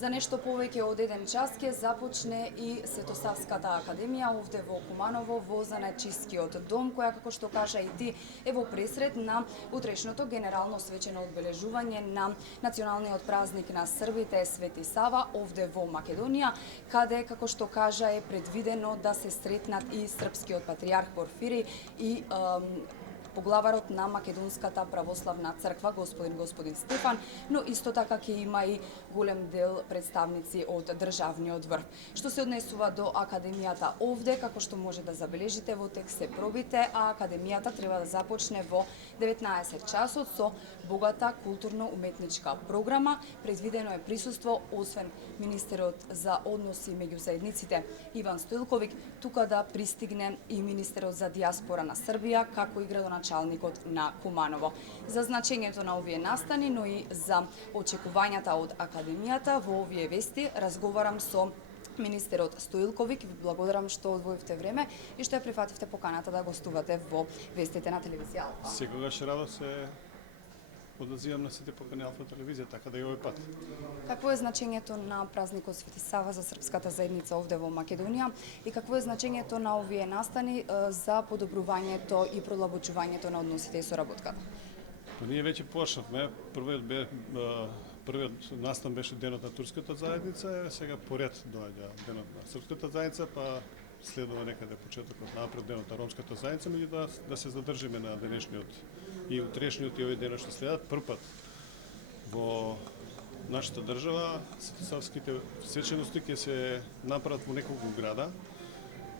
За нешто повеќе од еден час ќе започне и Светосавската академија овде во Куманово во Занајчискиот дом, која, како што кажа и ти, е во пресред на утрешното генерално свечено одбележување на националниот празник на србите Свети Сава овде во Македонија, каде, како што кажа, е предвидено да се сретнат и српскиот патријарх Порфири и поглаварот на Македонската православна црква, господин Стефан, но исто така ќе има и голем дел представници од државниот врв. Што се однесува до академијата овде, како што може да забележите во текст се пробите, а академијата треба да започне во 19 часот со богата културно-уметничка програма. Предвидено е присуство освен министерот за односи меѓу заедниците Иван Стоилковиќ, тука да пристигне и министерот за дијаспора на Србија, како и градоначалникот на Куманово. За значењето на овие настани, но и за очекувањата од академијата, во овие вести разговарам со министерот Стоилковиќ. Ви благодарам што одвоивте време и што ја прифативте поканата да гостувате во вестите на телевизија Алфа. Секогаш радо се одазивам на сите покани Алфа телевизија, така да и овој пат. Какво е значењето на празникот Свети Сава за српската заедница овде во Македонија и какво е значењето на овие настани за подобрувањето и продлабочувањето на односите и соработката? Ние веќе почнавме. Првиот настан беше денот на турската заедница, сега поред доаѓа денот на српската заедница, па следува некаде почетокот напред денот на ромската заедница, меѓу да се задржиме на денешниот и утрешниот и овој денот што следат. Првпат во нашата држава светосавските свечености ќе се направат во неколку града.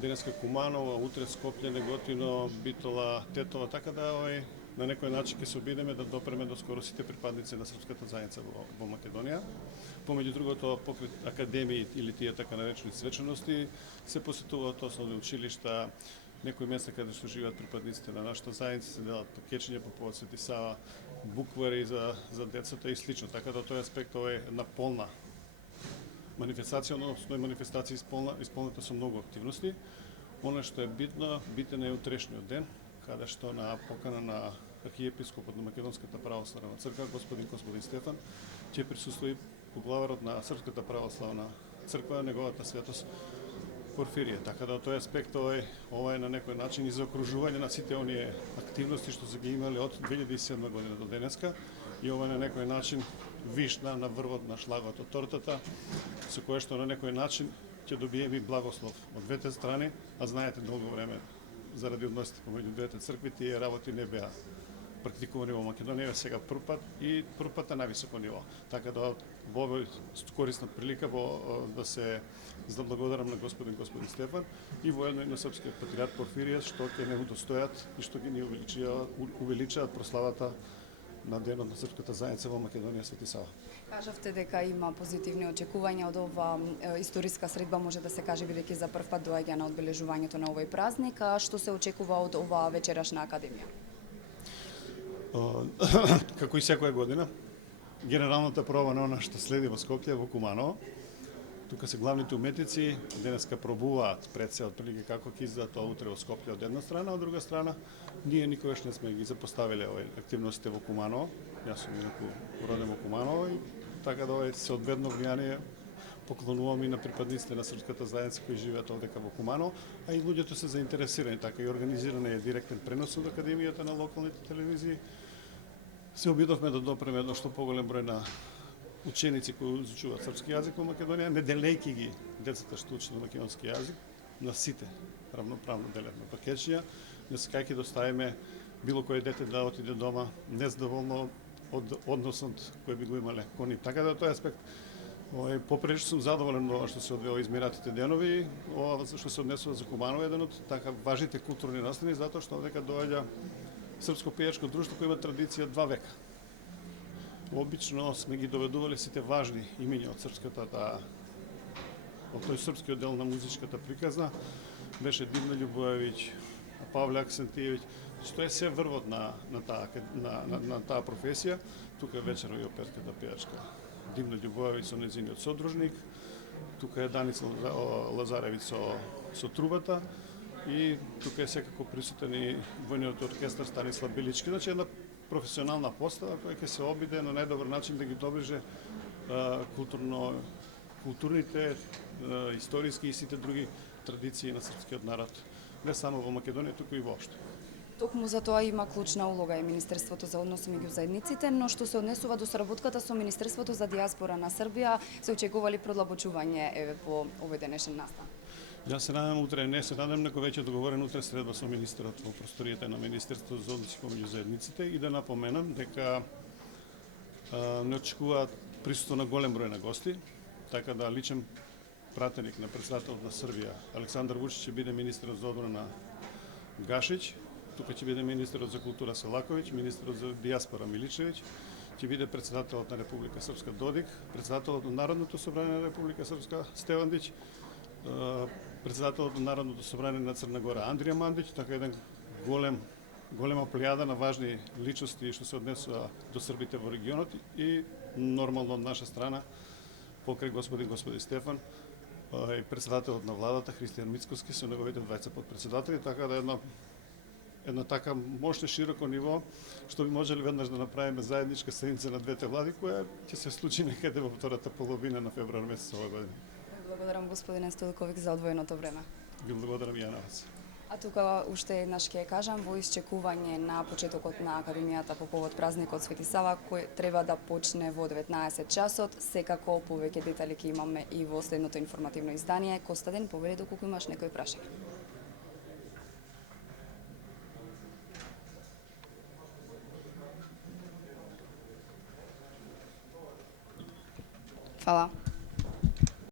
Денеска Куманово, утре Скопје, Неготино, Битола, Тетово, така да на некој начин ќе се обидеме да допреме до скоро сите припадници на српската заедница во Македонија. Помеѓу другото, покрај академии или тие така наречени свечености, се посетуваат основни училишта, некои места каде што живеат припадниците на нашата заедница, се делат пакечења по повод Свети Сава, буквари за децата и слично. Така да тој аспект ова е една полна манифестација, односно манифестација исполнета со многу активности. Она што е битен е утрешниот ден, каде што на покана на архиепископот на Македонската православна црква, господин Стефан, ќе присуствува и поглаварот на Српската православна црква, неговата светост Порфирија. Така да тој аспект ова е на некој начин и заокружување на сите оние активности што се ги имале од 2007 година до денеска, и ова е на некој начин вишна на врвот на шлагот од тортата, со кое што на некој начин ќе добиеме и благослов од двете страни, а знаете долго време заради односите помеѓу двете цркви тие работи не беа практикувани во Македонија, сега првпат на највисоко ниво. Така да во овој корисна прилика да се заблагодарам на господин Стефан и воедно и на српскиот патријарх Порфирија што ќе не удостојат и што ги ни увеличаат прославата на денот на српската заедница во Македонија Свети Сава. Кажавте дека има позитивни очекувања од ова историска средба, може да се каже, бидејќи за прв пат доаѓа на одбележувањето на овој празник, а што се очекува од оваа вечерашна академија? Како и секоја година, генералната проба на она што следи во Скопје, во Куманово. Тука се главните уметници, денеска пробуваат пред се отприлike како ќе изгледа тоа утре во Скопје од една страна, од друга страна ние никогаш не сме ги запоставиле активностите во Куманово. Јас сум инаку роден во Куманово и така да се одведно влијание поклонувам и на припадниците на српската заедница кои живеат овдека во Куманово, а и луѓето се заинтересирани, така и организиран е директен пренос од академијата на локалните телевизии. Се обидовме да допреме до што поголем број на ученици кои изучуваат српски јазик во Македонија, не делејќи ги децата што учат на македонски јазик, на сите равноправно делевме пакетчиња, нескајќи да оставиме било кој дете да отиде дома незадоволно од односот кој би го имале кони. Така да тој аспект попречи сум задоволен од ова што се одвива измиратите денови, ова што се однесува за Куманово еден од така важните културни настани, затоа што овдека доаѓа српско пејачко друштво кој има традиција 2 века. Обично сме ги доведувале сите важни имиња од српската од тој српскиот дел на музичката приказна, беше Дивна Љубоевиќ, Павле Аксентиевиќ, што е се врвот на таа професија. Тука е вечерва и оперската пејачка Дивна Љубоевиќ со нејзиниот содружник, тука е Даница Лазаревиќ со трубата и тука е секако присутен и војниот оркестар Станислав Белички. Значи една професионална постава која ќе се обиде на најдобар начин да ги доближе културните, историски и сите други традиции на српскиот народ, не само во Македонија, туку и воопшто. Токму за тоа има клучна улога и Министерството за односи меѓу заедниците, но што се однесува до соработката со Министерството за дијаспора на Србија, се очекува ли продлабочување по овој денешен настан? Јас се надам утре, не се надам, него веќе договорен утре среда со министерот во просторијата на Министерството за односи меѓу заедниците и да напоменам дека не очекуваат присуство на голем број на гости, така да личен пратеник на председателот на Србија Александар Вучич ќе биде министерот за одбрана Гашич, тука ќе биде министерот за култура Селаковиќ, министерот за дијаспора Миличевиќ, ќе биде председателот на Република Српска Додик, председателот на Народното собрание на Република Српска Стевандиќ, председателот на Народното собрание на Црна Гора Андрија Мандиќ, така еден голема плејада на важни личности што се однесува до србите во регионот и нормално од наша страна покрај господин Стефан и председателот на владата Христијан Мицкоски со неговите двајца подпредседатели, така да едно така мощно широко ниво што би можеле веднаш да направиме заедничка седница на двете влади која ќе се случи некаде во втората половина на февруар месец оваа година. Благодарам господине Стојковиќ за одвоеното време. Ви благодарам и ја на вас. А тука уште еднаш ќе кажам, во исчекување на почетокот на Академијата по повод празникот Свети Сава, кој треба да почне во 19 часот, секако повеќе детали ќе имаме и во следното информативно издание. Костадин, повели доколку имаш некои прашања. Фала.